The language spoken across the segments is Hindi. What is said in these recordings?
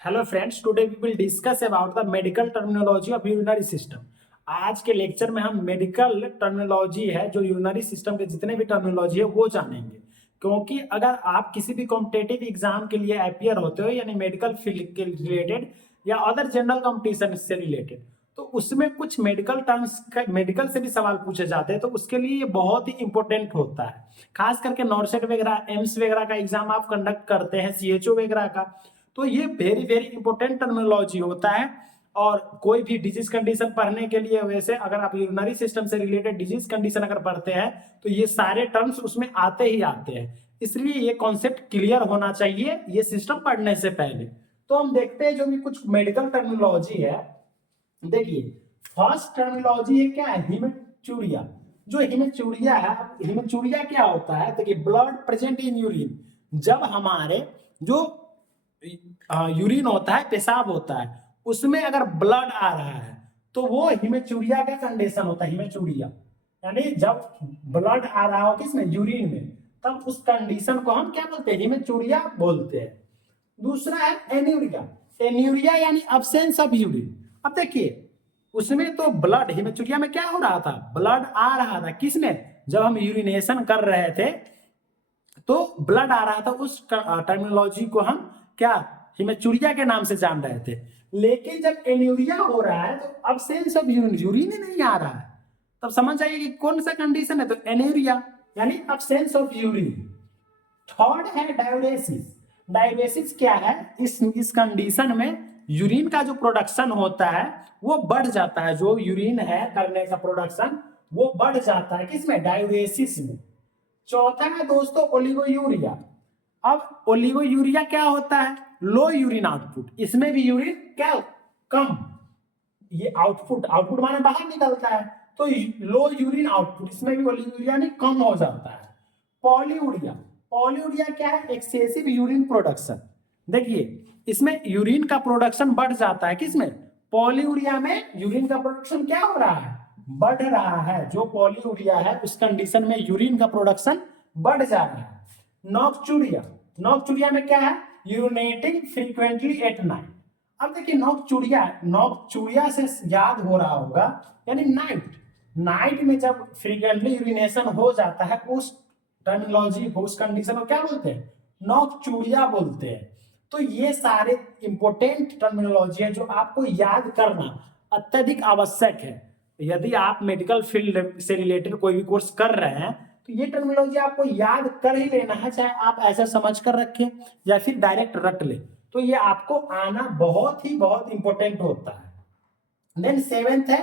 Hello friends, today we will discuss about the medical terminology of urinary system. आज के लेक्चर में हम मेडिकल टर्मिनोलॉजी है जो यूरिनरी सिस्टम के जितने भी टर्मिनोलॉजी है वो जानेंगे। क्योंकि अगर आप किसी भी कॉम्पिटेटिव एग्जाम के लिए अपियर होते हो यानी मेडिकल फील्ड के रिलेटेड या अदर जनरल कॉम्पिटिशन से रिलेटेड, तो उसमें कुछ मेडिकल टर्म्स मेडिकल से भी सवाल पूछे जाते हैं, तो उसके लिए ये बहुत ही इंपॉर्टेंट होता है। खास करके नॉर्सेट वगैरह, एम्स वगैरह का एग्जाम आप कंडक्ट करते हैं, सीएचओ वगैरह का, तो ये वेरी वेरी इंपॉर्टेंट टर्मिनोलॉजी होता है। और कोई भी डिजीज कंडीशन पढ़ने के लिए, वैसे अगर आप यूरिनरी सिस्टम से रिलेटेड डिजीज कंडीशन अगर पढ़ते हैं तो ये सारे टर्म्स उसमें आते ही आते हैं। इसलिए ये कॉन्सेप्ट क्लियर होना चाहिए ये सिस्टम पढ़ने से पहले। तो हम देखते हैं जो भी कुछ मेडिकल टर्मिनोलॉजी है। देखिए, फर्स्ट टर्मिनोलॉजी है क्या है, हिमेचूरिया। जो हिमेचूरिया है, हिमेचूरिया क्या होता है, देखिए ब्लड प्रेजेंट इन यूरिन। जब हमारे जो यूरिन होता है, पेशाब होता है, उसमें अगर ब्लड आ रहा है तो वो हिमेचूरिया का कंडीशन होता है। हिमेचूरिया यानी जब ब्लड आ रहा हो किसमें, यूरिन में, तब उस कंडीशन को हम क्या बोलते हैं, हिमेचूरिया बोलते हैं। दूसरा है एन्यूरिया। एन्यूरिया यानी अब्सेंस ऑफ यूरिन। अब देखिए, उसमें तो ब्लड, हिमेचूरिया में क्या हो रहा था, ब्लड आ रहा था किसमें, जब हम यूरिनेशन कर रहे थे तो ब्लड आ रहा था। उस टर्मिनोलॉजी को हम क्या, हिमेचूरिया के नाम से जान रहे थे। लेकिन जब एन्यूरिया हो रहा है तो अब्सेंस ऑफ यूरिन, यूरिन ही नहीं आ रहा है, तब समझ जाइए कि कौन सा कंडीशन है, तो एन्यूरिया यानी अब्सेंस ऑफ यूरिन। थर्ड है डायuresis। डायuresis क्या है, इस कंडीशन में यूरिन का जो प्रोडक्शन होता है वो बढ़ जाता है। जो यूरिन है करने का प्रोडक्शन वो बढ़ जाता है किसमें, डायuresis में। चौथा है दोस्तों ओलिगोयूरिया। अब ओलिगोयूरिया क्या होता है, लो यूरिन आउटपुट। इसमें भी यूरिन क्या, कम, ये आउटपुट, आउटपुट माने बाहर निकलता है, तो लो यूरिन आउटपुट, इसमें भी ओलिगोयूरिया नहीं कम हो जाता है। पॉलीयूरिया। पॉलीयूरिया क्या है, एक्सेसिव यूरिन प्रोडक्शन। देखिए, इसमें यूरिन का प्रोडक्शन बढ़ जाता है किसमें, पॉलीयूरिया में यूरिन का प्रोडक्शन क्या हो रहा है, बढ़ रहा है। जो पॉलीयूरिया है उस कंडीशन में यूरिन का प्रोडक्शन बढ़ जा रहा है। नॉक्चूरिया। नॉक्चूरिया में क्या है, यूरिनेटिंग फ्रीक्वेंटली एट नाइट। अब देखिए नॉक्चूरिया, नॉक्चूरिया से याद हो रहा होगा यानी नाइट। नाइट में जब फ्रीक्वेंटली यूरिनेशन हो जाता है उस टर्मिनोलॉजी को, उस कंडीशन को क्या बोलते हैं, नॉक्चूरिया बोलते हैं। तो ये सारे इंपॉर्टेंट टर्मिनोलॉजी है जो आपको याद करना अत्यधिक आवश्यक है। यदि आप मेडिकल फील्ड से रिलेटेड कोई भी कोर्स कर रहे हैं तो ये टर्मिनोलॉजी आपको याद कर ही लेना है, चाहे आप ऐसा समझ कर रखें या फिर डायरेक्ट रट ले, तो ये आपको आना बहुत इंपॉर्टेंट होता है। देन सेवेंथ है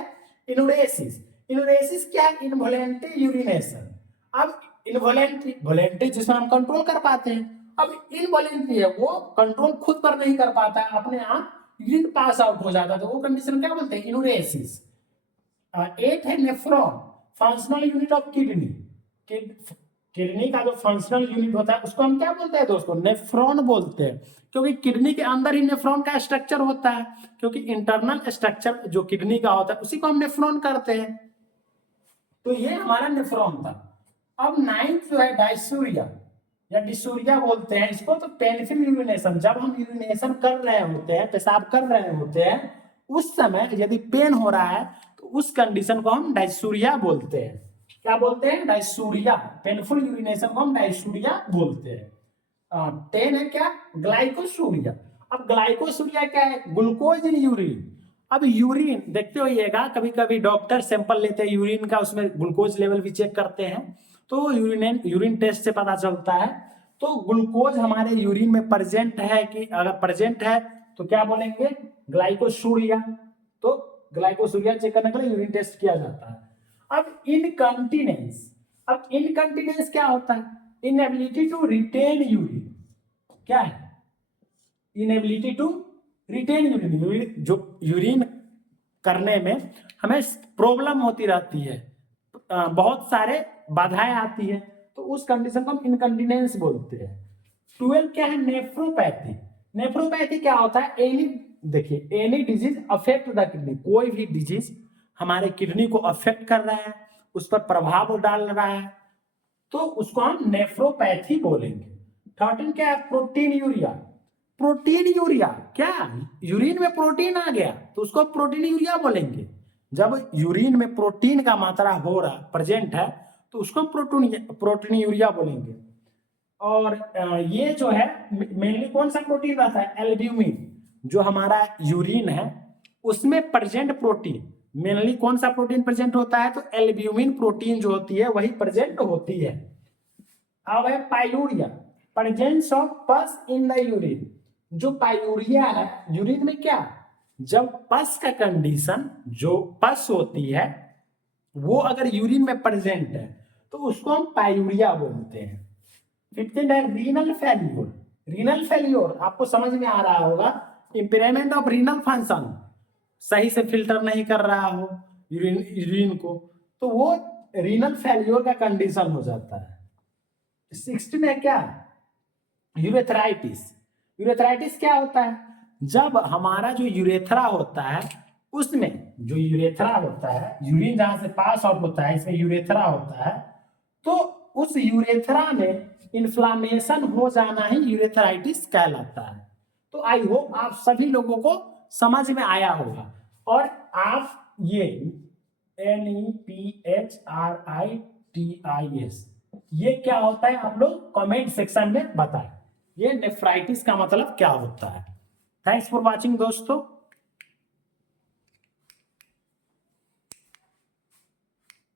इनुरेसिस। इनुरेसिस क्या है, इनवॉलेंटरी यूरिनेशन। अब इनवॉलेंटरी, वॉलेंटरी जिसमें हम कंट्रोल कर पाते हैं, अब इनवॉलेंटरी है वो कंट्रोल खुद पर नहीं कर पाता है, अपने आप यूरिन पास आउट हो जाता है, तो वो कंडीशन क्या बोलते हैं, इनुरेसिस। एट है nephron, functional unit of kidney. Kidney का जो फंक्शनल यूनिट होता है उसको हम क्या बोलते हैं दोस्तों, नेफ्रॉन बोलते हैं। क्योंकि किडनी के अंदर ही नेफ्रॉन का स्ट्रक्चर होता है, क्योंकि इंटरनल स्ट्रक्चर जो किडनी का होता है उसी को हम नेफ्रॉन करते हैं। तो ये हमारा नेफ्रॉन था। अब नाइन्थ जो है डायसूरिया या डिसूरिया बोलते हैं इसको, तो पेनफुल यूरिनेशन। जब हम यूरिनेशन कर रहे होते हैं, पेशाब कर रहे होते हैं, उस समय यदि पेन हो रहा है तो उस कंडीशन को हम डायसूरिया बोलते हैं। क्या बोलते हैं, डायसूरिया। पेनफुल यूरिनेशन को हम डायसूरिया बोलते हैं। 10 है क्या, ग्लाइकोसूरिया। अब ग्लाइकोसूरिया क्या है, ग्लूकोज इन यूरिन। अब यूरिन देखते होइएगा, कभी कभी डॉक्टर सैंपल लेते हैं यूरिन का, उसमें ग्लूकोज लेवल भी चेक करते हैं, तो यूरिन टेस्ट से पता चलता है। तो ग्लूकोज हमारे यूरिन में प्रेजेंट है कि, अगर प्रेजेंट है तो क्या बोलेंगे, ग्लाइकोसूरिया। तो ग्लाइकोसूरिया चेक करने के लिए यूरिन टेस्ट किया जाता है। अब इनकंटिनेंस। अब इनकंटिनेंस क्या होता है, इनएबिलिटी टू रिटेन यूरिन। क्या है, इनएबिलिटी टू रिटेन यूरिन। जो यूरिन करने में हमें प्रॉब्लम होती रहती है, बहुत सारे बाधाएं आती है, तो उस कंडीशन को हम इनकंटिनेंस बोलते हैं। 12 क्या है, नेफ्रोपैथी। नेफ्रोपैथी क्या होता है, एनी, देखिए any disease affect the kidney. कोई भी डिजीज हमारे किडनी को अफेक्ट कर रहा है, उस पर प्रभाव डाल रहा है, तो उसको हम नेफ्रोपैथी बोलेंगे। 13 क्या है, प्रोटीन यूरिया। प्रोटीन यूरिया, क्या यूरिन में प्रोटीन आ गया तो उसको प्रोटीन यूरिया बोलेंगे। जब यूरिन में प्रोटीन का मात्रा हो रहा प्रेजेंट है तो उसको प्रोटीन यूरिया बोलेंगे। और ये जो है मेनली कौन सा प्रोटीन रहता है, एल्ब्यूमिन। जो हमारा यूरिन है उसमें प्रेजेंट प्रोटीन मेनली कौन सा प्रोटीन प्रेजेंट होता है, तो एल्ब्यूमिन प्रोटीन जो होती है वही प्रेजेंट होती है। अब है पाइलूरिया, प्रेजेंस ऑफ पस इन द यूरिन। जो पाइलूरिया है यूरिन में क्या, जब पस का कंडीशन जो पस होती है वो अगर यूरिन में प्रेजेंट है तो उसको हम पाइलूरिया बोलते हैं। 15 है रीनल फेल्योर। रीनल फेल्योर आपको समझ में आ रहा होगा, इंपेयरमेंट ऑफ रीनल फंक्शन, सही से फिल्टर नहीं कर रहा हो यूरिन को, तो वो रीनल फेल्योर का कंडीशन हो जाता है। 16 है क्या, यूरेथ्राइटिस। यूरेथ्राइटिस क्या होता है, जब हमारा जो यूरेथ्रा होता है उसमें जो यूरेथ्रा होता है, यूरिन जहां से पास आउट होता है इसमें यूरेथ्रा होता है, तो उस यूरेथ्रा में इन्फ्लामेशन हो जाना ही यूरेथ्राइटिस कहलाता है। तो आई होप आप सभी लोगों को समझ में आया होगा। और आप ये NEPHRITIS ये क्या होता है आप लोग कमेंट सेक्शन में बताएं, ये नेफ्राइटिस का मतलब क्या होता है। थैंक्स फॉर वॉचिंग दोस्तों।